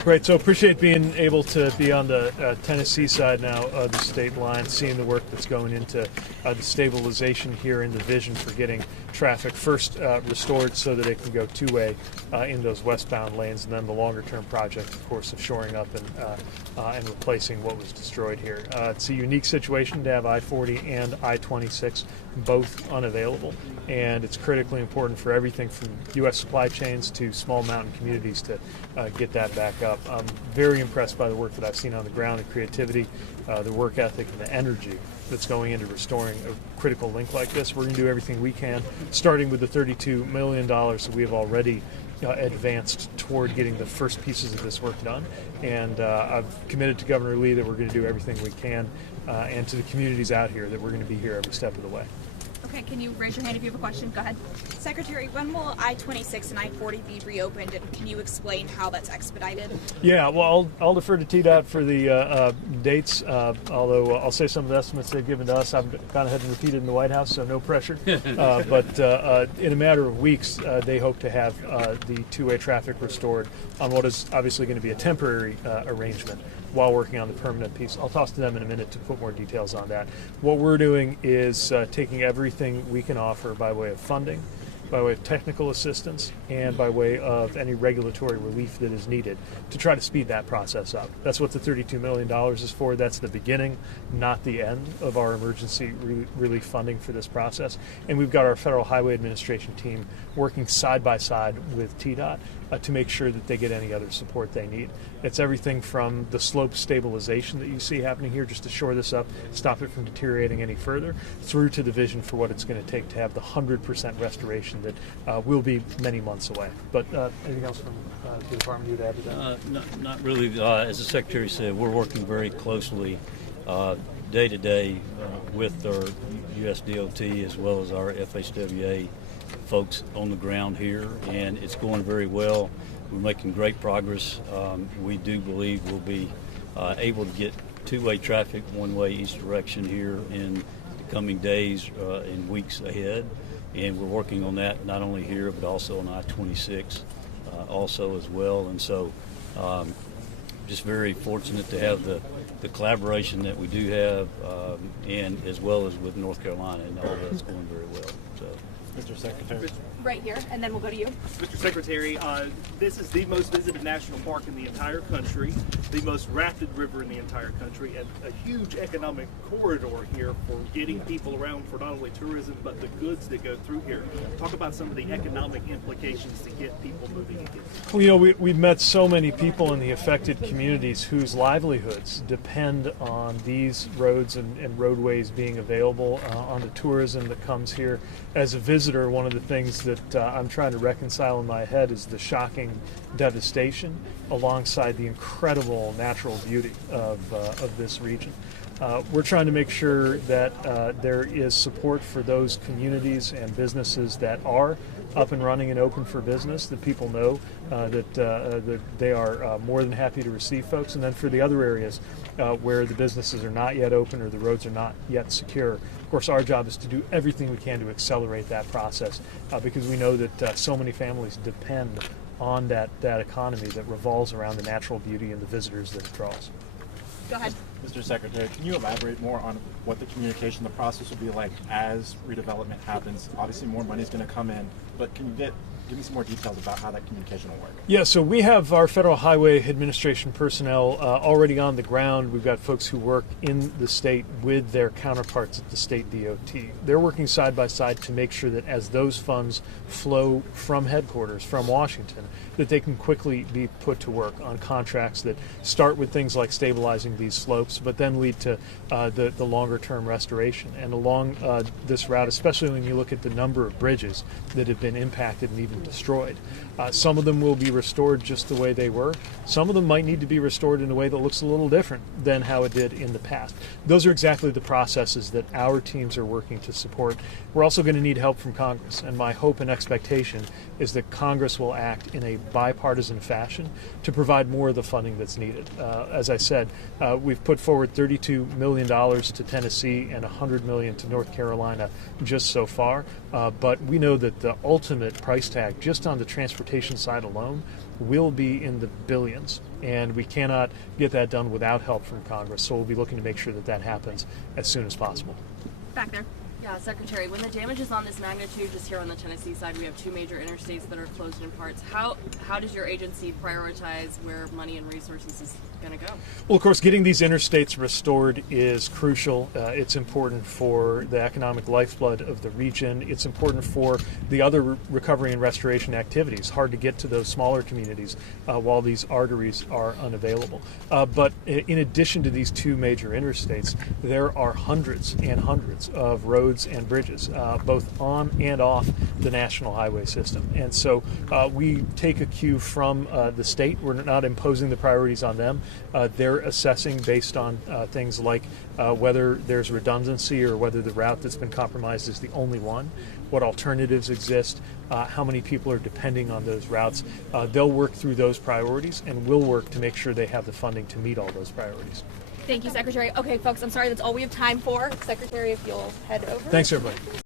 Great. So appreciate being able to be on the Tennessee side now of the state line, seeing the work that's going into the stabilization here and the vision for getting traffic first restored so that it can go two-way in those westbound lanes, and then the longer-term project, of course, of shoring up and replacing what was destroyed here. It's a unique situation to have I-40 and I-26 both unavailable, and it's critically important for everything from U.S. supply chains to small mountain communities to get that back up. I'm very impressed by the work that I've seen on the ground, the creativity, the work ethic, and the energy that's going into restoring a critical link like this. We're going to do everything we can, starting with the $32 million that we have already advanced toward getting the first pieces of this work done. And I've committed to Governor Lee that we're going to do everything we can, and to the communities out here that we're going to be here every step of the way. Okay, can you raise your hand if you have a question? Go ahead. Secretary, when will I-26 and I-40 be reopened, and can you explain how that's expedited? Yeah, well, I'll defer to TDOT for the dates, although I'll say some of the estimates they've given to us. I've gone ahead and repeated in the White House, so no pressure. But in a matter of weeks, they hope to have the two-way traffic restored on what is obviously going to be a temporary arrangement while working on the permanent piece. I'll toss to them in a minute to put more details on that. What we're doing is taking everything we can offer by way of funding, by way of technical assistance, and by way of any regulatory relief that is needed to try to speed that process up. That's what the $32 million is for. That's the beginning, not the end of our emergency relief funding for this process. And we've got our Federal Highway Administration team working side by side with TDOT to make sure that they get any other support they need. It's everything from the slope stabilization that you see happening here just to shore this up, stop it from deteriorating any further, through to the vision for what it's going to take to have the 100% restoration that will be many months away. But anything else from the department you'd add to that? Not really. As the Secretary said, we're working very closely day to day with our USDOT as well as our FHWA folks on the ground here, and it's going very well. We're making great progress. We do believe we'll be able to get two-way traffic one-way each direction here in the coming days and weeks ahead, and we're working on that not only here but also on I-26 also as well. And so just very fortunate to have the collaboration that we do have, and as well as with North Carolina, and all that's going very well. So. Mr. Secretary. Right here, and then we'll go to you. Mr. Secretary, this is the most visited national park in the entire country, the most rapid river in the entire country, and a huge economic corridor here for getting people around for not only tourism but the goods that go through here. Talk about some of the economic implications to get people moving again. Well, you know, we've met so many people in the affected communities whose livelihoods depend on these roads and roadways being available, on the tourism that comes here. As a visitor, one of the things that I'm trying to reconcile in my head is the shocking devastation alongside the incredible natural beauty of this region. We're trying to make sure that there is support for those communities and businesses that are up and running and open for business, that people know that they are more than happy to receive folks. And then for the other areas where the businesses are not yet open or the roads are not yet secure, of course, our job is to do everything we can to accelerate that process because we know that so many families depend on that economy that revolves around the natural beauty and the visitors that it draws. Go ahead. Mr. Secretary, can you elaborate more on what the communication, the process will be like as redevelopment happens? Obviously, more money is going to come in, but can you give me some more details about how that communication will work? Yeah, so we have our Federal Highway Administration personnel already on the ground. We've got folks who work in the state with their counterparts at the state DOT. They're working side by side to make sure that as those funds flow from headquarters, from Washington, that they can quickly be put to work on contracts that start with things like stabilizing these slopes, but then lead to the longer-term restoration. And along this route, especially when you look at the number of bridges that have been impacted and even destroyed, some of them will be restored just the way they were. Some of them might need to be restored in a way that looks a little different than how it did in the past. Those are exactly the processes that our teams are working to support. We're also going to need help from Congress, and my hope and expectation is that Congress will act in a bipartisan fashion to provide more of the funding that's needed. As I said, we've put forward $32 million to Tennessee and $100 million to North Carolina just so far, but we know that the ultimate price tag just on the transportation side alone will be in the billions and we cannot get that done without help from Congress. So we'll be looking to make sure that that happens as soon as possible. Back there. Yeah, Secretary, when the damage is on this magnitude, just here on the Tennessee side, we have 2 major interstates that are closed in parts. How does your agency prioritize where money and resources is going to go? Well, of course, getting these interstates restored is crucial. It's important for the economic lifeblood of the region. It's important for the other recovery and restoration activities. Hard to get to those smaller communities while these arteries are unavailable. But in addition to these 2 major interstates, there are hundreds and hundreds of roads and bridges, both on and off the national highway system. And so we take a cue from the state. We're not imposing the priorities on them. They're assessing based on things like whether there's redundancy or whether the route that's been compromised is the only one, what alternatives exist, how many people are depending on those routes. They'll work through those priorities, and we'll work to make sure they have the funding to meet all those priorities. Thank you, Secretary. Okay, folks, I'm sorry, that's all we have time for. Secretary, if you'll head over. Thanks, everybody.